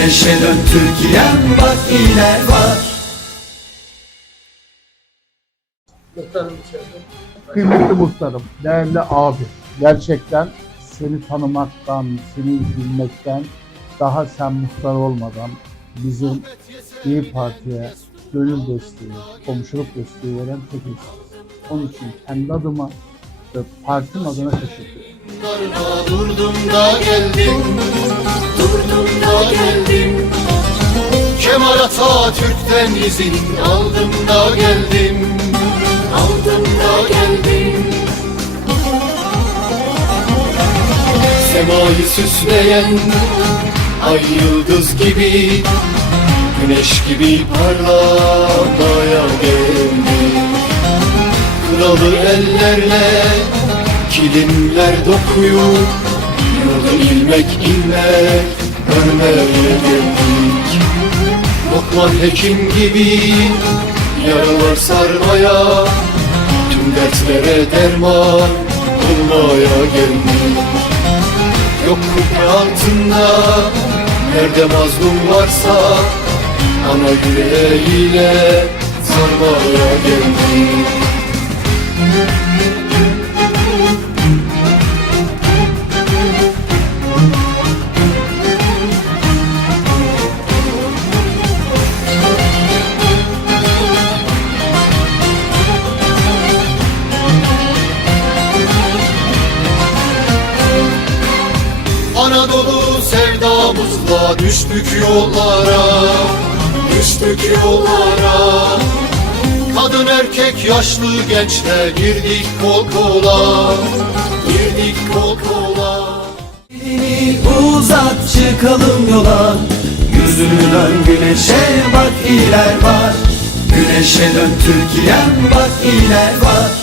Güneşe dön Türkiye'm bak iler var Muhtarım. Kıymetli muhtarım, değerli abi, gerçekten seni tanımaktan, seni bilmekten, daha sen muhtar olmadan bizim İyi Parti'ye gönül desteği, komşuluk desteği veren tek insansın. Onun için kendi adıma ve partim adına teşekkür ederim. Durdum da geldim Durdum da geldim Atatürk'ten izin aldım da geldim. Aldım da geldim. Semayı süsleyen ay yıldız gibi Güneş gibi parlamaya geldim Kralı ellerle kilimler dokuyor Yurdu ilmek ilmek Lokman hekim gibi yaralar sarmaya Tüm dertlere derman olmaya geldik Yok kubbe altında Nerede mazlum varsa Ana yüreğiyle sarmaya geldik Anadolu sevdamızla düştük yollara Düştük yollara. Kadın erkek yaşlı gençle girdik kol kola Girdik kol kola. Elini uzat çıkalım yola. Yüzünü dön güneşe bak iler var. Güneşe dön Türkiye'm bak iler var